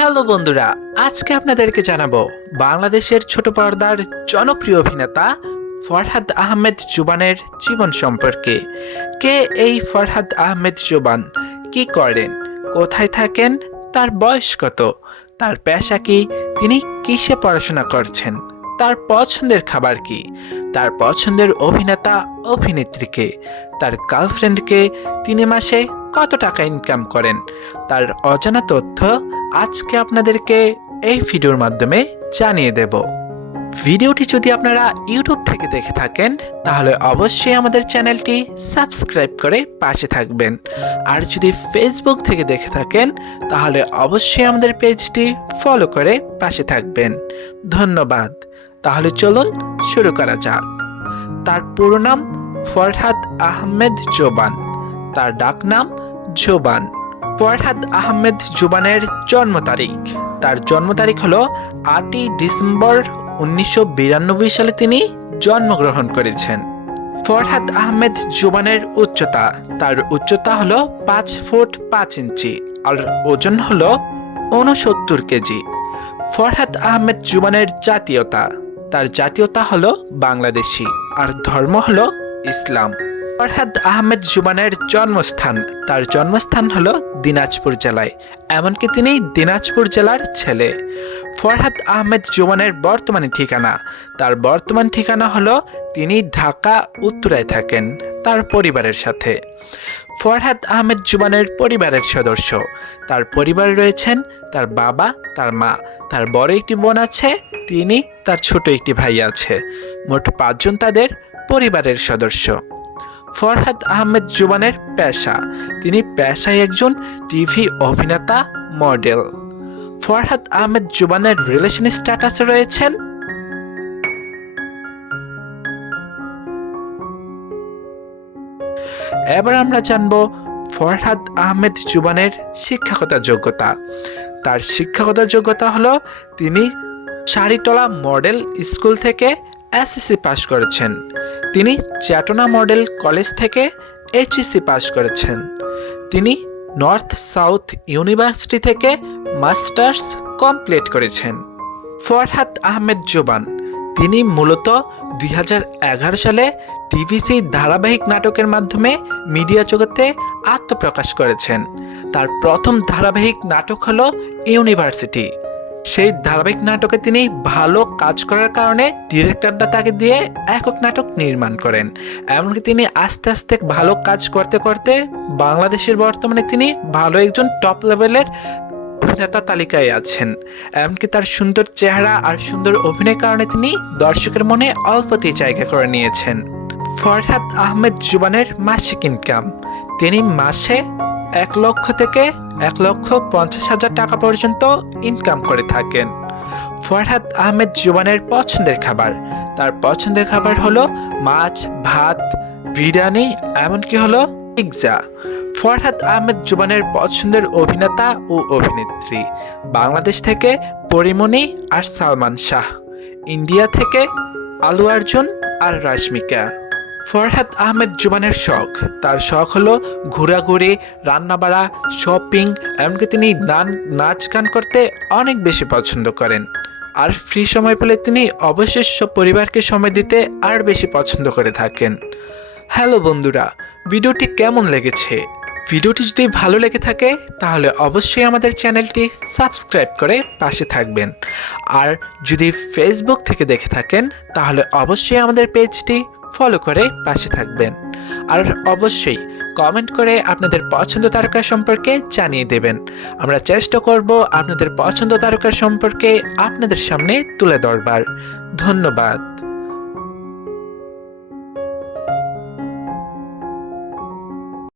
Hello বন্ধুরা, আজকে আপনাদেরকে জানাব বাংলাদেশের ছোট পর্দার জনপ্রিয় অভিনেতা ফরহাদ আহমেদ জুবানের জীবন সম্পর্কে। কে এই ফরহাদ আহমেদ জুবান? কি করেন? কোথায় থাকেন? তার বয়স কত? তার পেশা কি? তিনি কিসে পড়াশোনা করছেন? তার পছন্দের খাবার কি? তার পছন্দের অভিনেতা, অভিনেত্রীকে, তার গার্লফ্রেন্ডকে তিনি মাসে কত টাকা ইনকাম করেন? তার অজানা তথ্য আজকে আপনাদেরকে এই ভিডিওর মাধ্যমে জানিয়ে দেব। ভিডিওটি যদি আপনারা ইউটিউব থেকে দেখে থাকেন, তাহলে অবশ্যই আমাদের চ্যানেলটি সাবস্ক্রাইব করে পাশে থাকবেন। আর যদি ফেসবুক থেকে দেখে থাকেন, তাহলে অবশ্যই আমাদের পেজটি ফলো করে পাশে থাকবেন। ধন্যবাদ। তাহলে চলুন শুরু করা যাক। তার পুরো নাম ফরহাদ আহমেদ জোবান, তার ডাক নাম জোবান। ফরহাদ আহমেদ জুবানের জন্ম তারিখ। তার জন্ম তারিখ হলো আটই ডিসেম্বর উনিশশো বিরানব্বই সালে তিনি জন্মগ্রহণ করেছেন। ফরহাদ আহমেদ জুবানের উচ্চতা, তার উচ্চতা হলো পাঁচ ফুট পাঁচ ইঞ্চি আর ওজন হলো উনসত্তর কেজি। ফরহাদ আহমেদ জুবানের জাতীয়তা তার জাতীয়তা হল বাংলাদেশি আর ধর্ম হল ইসলাম। ফরহাদ আহমেদ জুবানের জন্মস্থান, তার জন্মস্থান হল দিনাজপুর জেলায়, এমনকি তিনি দিনাজপুর জেলার ছেলে। ফরহাদ আহমেদ জুবানের বর্তমানে ঠিকানা, তার বর্তমান ঠিকানা হল তিনি ঢাকা উত্তরায় থাকেন। তার পরিবারের সাথে। ফরহাদ আহমেদ জুবানের পরিবারের সদস্য। তার পরিবারে রয়েছেন তার বাবা, তার মা। তার বড় একটি বোন আছে, তিনি তার ছোট একটি ভাই আছে। মোট পাঁচজন তাদের পরিবারের সদস্য। ফরহাদ আহমেদ জুবানের পেশা। তিনি পেশায় একজন টিভি অভিনেতা, মডেল। ফরহাদ আহমেদ জুবানের রিলেশন স্ট্যাটাসে রয়েছেন এবার আমরা জানব ফরহাদ আহমেদ জুবানের শিক্ষাগত যোগ্যতা। তার শিক্ষাগত যোগ্যতা হলো তিনি শাড়িতলা মডেল স্কুল থেকে এসএসসি পাশ করেছেন। তিনি চ্যাটনা মডেল কলেজ থেকে এইচএসসি পাশ করেছেন। তিনি নর্থ সাউথ ইউনিভার্সিটি থেকে মাস্টার্স কমপ্লিট করেছেন। ফরহাদ আহমেদ জোবান তিনি মূলত দুই হাজার এগারো সালে টিভিসি ধারাবাহিক নাটকের মাধ্যমে মিডিয়া জগতে আত্মপ্রকাশ করেছেন। তার প্রথম ধারাবাহিক নাটক হলো ইউনিভার্সিটি। সেই ধারাবাহিক নাটকে তিনি ভালো কাজ করার কারণে ডিরেক্টররা তাকে দিয়ে একক নাটক নির্মাণ করেন। এমনকি তিনি আস্তে আস্তে ভালো কাজ করতে করতে বাংলাদেশের বর্তমানে তিনি ভালো একজন টপ লেভেলের অভিনেতা তালিকায় আছেন, এমনকি তার সুন্দর চেহারা আর সুন্দর অভিনয়ের কারণে তিনি দর্শকের মনে অল্পতেই জায়গা করে নিয়েছেন। ফরহাদ আহমেদ জুবানের মাসিক ইনকাম তিনি মাসে এক লক্ষ থেকে এক লক্ষ পঞ্চাশ হাজার টাকা পর্যন্ত ইনকাম করে থাকেন। ফরহাদ আহমেদ জুবানের পছন্দের খাবার। তার পছন্দের খাবার হলো মাছ, ভাত, বিরিয়ানি, এমনকি হলো পিৎজা ফরহাদ আহমেদ জুবানের পছন্দের অভিনেতা ও অভিনেত্রী, বাংলাদেশ থেকে পরিমণি আর সালমান শাহ, ইন্ডিয়া থেকে আলু অর্জুন আর রাশমিকা। ফরহাদ আহমেদ জুবানের শখ, তার শখ হলো ঘোরাঘুরি, রান্নাবাড়া, শপিং, এমনকি তিনি নান নাচ গান করতে অনেক বেশি পছন্দ করেন। আর ফ্রি সময় পেলে তিনি অবশ্যই পরিবারকে সময় দিতে আর বেশি পছন্দ করে থাকেন। হ্যালো বন্ধুরা, ভিডিওটি কেমন লেগেছে? ভিডিওটি যদি ভালো লেগে থাকে, তাহলে অবশ্যই আমাদের চ্যানেলটি সাবস্ক্রাইব করে পাশে থাকবেন। আর যদি ফেসবুক থেকে দেখে থাকেন, তাহলে অবশ্যই আমাদের পেজটি ফলো করে পাশে থাকবেন। আর অবশ্যই কমেন্ট করে আপনাদের পছন্দ তারকা সম্পর্কে জানিয়ে দেবেন। আমরা চেষ্টা করব আপনাদের পছন্দ তারকা সম্পর্কে আপনাদের সামনে তুলে ধরবার। ধন্যবাদ।